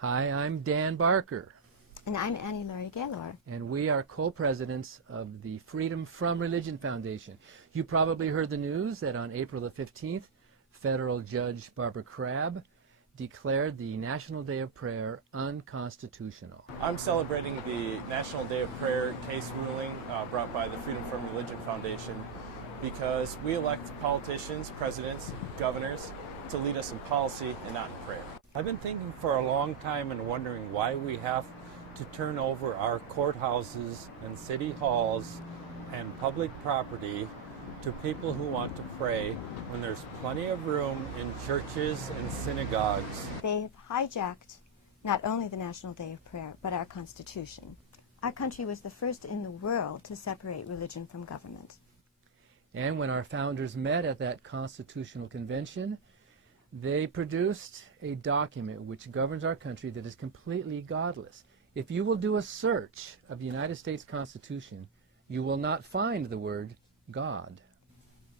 Hi, I'm Dan Barker. And I'm Laurie Gaylor. And we are co-presidents of the Freedom from Religion Foundation. You probably heard the news that on April the 15th, federal judge Barbara Crabb declared the National Day of Prayer unconstitutional. I'm celebrating the National Day of Prayer case ruling brought by the Freedom from Religion Foundation because we elect politicians, presidents, governors to lead us in policy and not in prayer. I've been thinking for a long time and wondering why we have to turn over our courthouses and city halls and public property to people who want to pray when there's plenty of room in churches and synagogues. They've hijacked not only the National Day of Prayer, but our Constitution. Our country was the first in the world to separate religion from government. And when our founders met at that constitutional convention, they produced a document which governs our country that is completely godless. If you will do a search of the United States Constitution, you will not find the word God.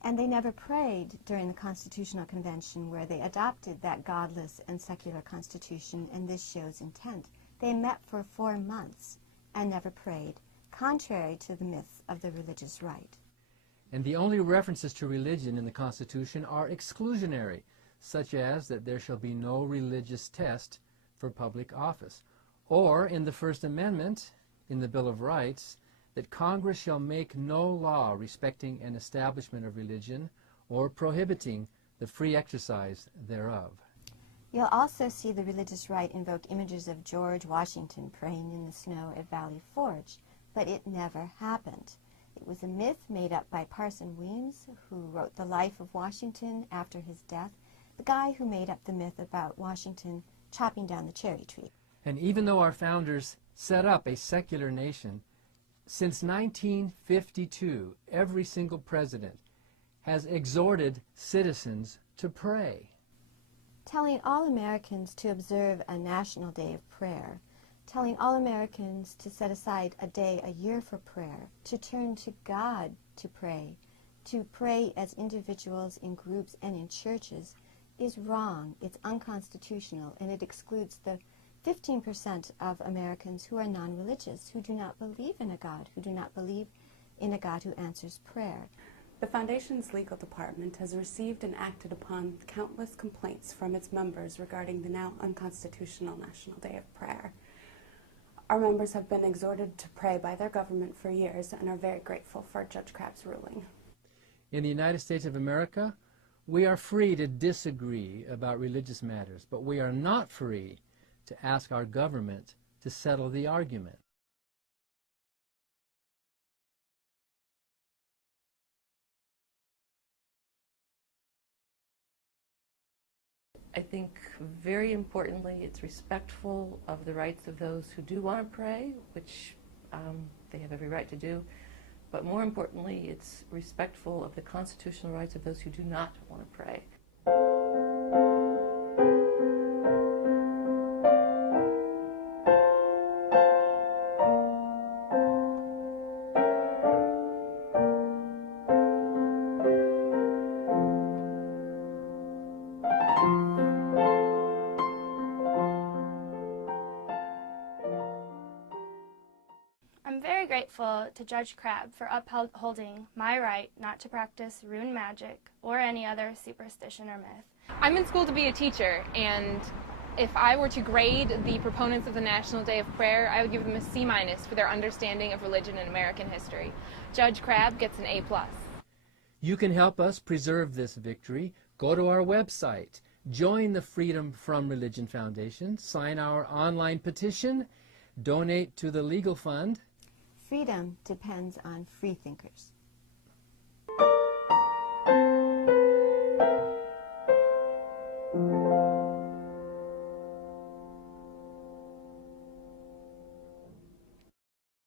And they never prayed during the Constitutional Convention where they adopted that godless and secular constitution, and this shows intent. They met for 4 months and never prayed, contrary to the myth of the religious right. And the only references to religion in the Constitution are exclusionary, such as that there shall be no religious test for public office. Or in the First Amendment, in the Bill of Rights, that Congress shall make no law respecting an establishment of religion or prohibiting the free exercise thereof. You'll also see the religious right invoke images of George Washington praying in the snow at Valley Forge, but it never happened. It was a myth made up by Parson Weems, who wrote The Life of Washington after his death, the guy who made up the myth about Washington chopping down the cherry tree. And even though our founders set up a secular nation, since 1952, every single president has exhorted citizens to pray. Telling all Americans to observe a National Day of Prayer, telling all Americans to set aside a day a year for prayer, to turn to God to pray as individuals, in groups, and in churches, is wrong. It's unconstitutional, and it excludes the 15% of Americans who are non-religious, who do not believe in a God, who do not believe in a God who answers prayer. The Foundation's legal department has received and acted upon countless complaints from its members regarding the now unconstitutional National Day of Prayer. Our members have been exhorted to pray by their government for years and are very grateful for Judge Crabb's ruling. In the United States of America, we are free to disagree about religious matters, but we are not free to ask our government to settle the argument. I think very importantly it's respectful of the rights of those who do want to pray, which they have every right to do, but more importantly it's respectful of the constitutional rights of those who do not want to pray. I'm very grateful to Judge Crabb for upholding my right not to practice rune magic or any other superstition or myth. I'm in school to be a teacher, and if I were to grade the proponents of the National Day of Prayer, I would give them a C- for their understanding of religion and American history. Judge Crabb gets an A+. You can help us preserve this victory. Go to our website, join the Freedom from Religion Foundation, sign our online petition, donate to the legal fund. Freedom depends on free thinkers.